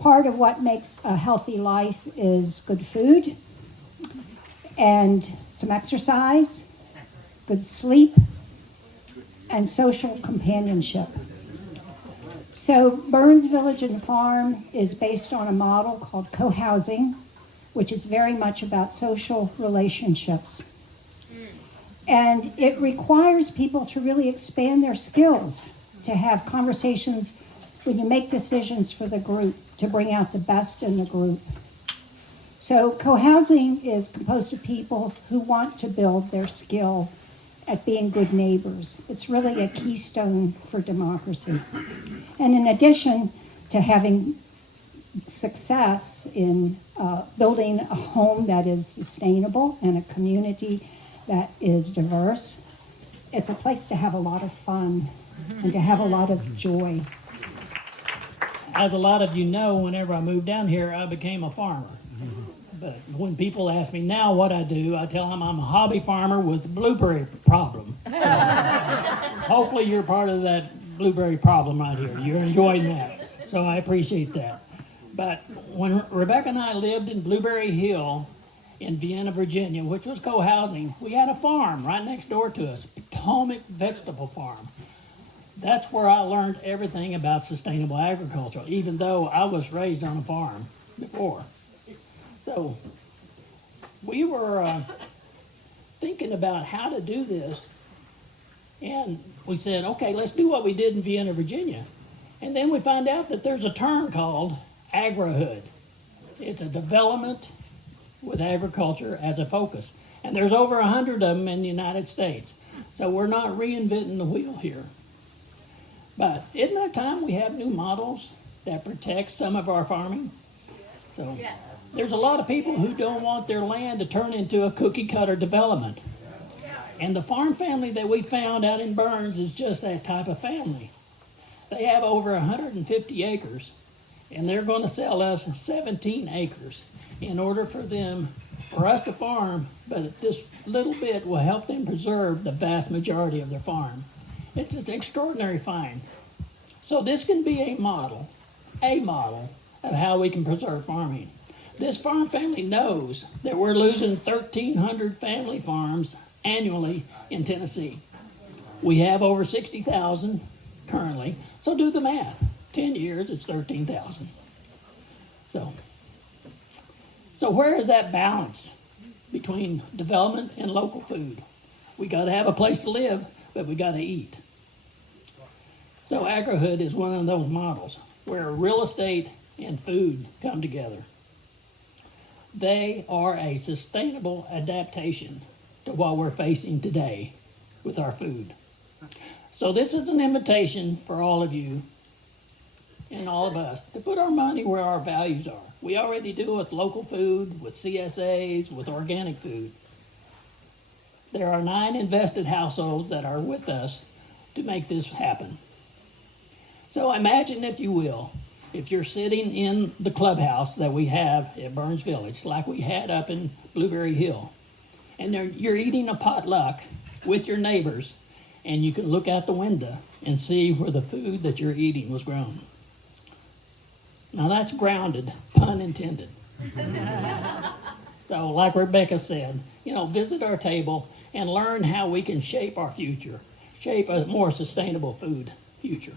part of what makes a healthy life is good food and some exercise, good sleep, and social companionship. So Burns Village and Farm is based on a model called co-housing, which is very much about social relationships. And it requires people to really expand their skills, to have conversations when you make decisions for the group, to bring out the best in the group. So co-housing is composed of people who want to build their skill at being good neighbors. It's really a keystone for democracy. And in addition to having success in building a home that is sustainable and a community that is diverse, it's a place to have a lot of fun and to have a lot of joy. As a lot of you know, whenever I moved down here, I became a farmer. But when people ask me now what I do, I tell them I'm a hobby farmer with a blueberry problem. So, hopefully you're part of that blueberry problem right here. You're enjoying that. So I appreciate that. But when Rebecca and I lived in Blueberry Hill in Vienna, Virginia, which was co-housing, we had a farm right next door to us, Potomac Vegetable Farm. That's where I learned everything about sustainable agriculture, even though I was raised on a farm before. So we were thinking about how to do this, and we said, okay, let's do what we did in Vienna, Virginia. And then we find out that there's a term called Agrihood. It's a development with agriculture as a focus. And there's over 100 of them in the United States. So we're not reinventing the wheel here. But isn't it time we have new models that protect some of our farming? So yes. There's a lot of people who don't want their land to turn into a cookie cutter development. And the farm family that we found out in Burns is just that type of family. They have over 150 acres, and they're going to sell us 17 acres in order for us to farm, but this little bit will help them preserve the vast majority of their farm. It's an extraordinary find. So this can be a model of how we can preserve farming. This farm family knows that we're losing 1,300 family farms annually in Tennessee. We have over 60,000 currently, so do the math. 10 years, it's 13,000. So where is that balance between development and local food? We got to have a place to live, but we got to eat. So Agrihood is one of those models where real estate and food come together. They are a sustainable adaptation to what we're facing today with our food. So this is an invitation for all of you and all of us to put our money where our values are. We already do with local food, with CSAs, with organic food. There are 9 invested households that are with us to make this happen. So imagine, if you will, if you're sitting in the clubhouse that we have at Burns Village, like we had up in Blueberry Hill, and you're eating a potluck with your neighbors, and you can look out the window and see where the food that you're eating was grown. Now that's grounded, pun intended. So like Rebecca said, visit our table and learn how we can shape our future, shape a more sustainable food future.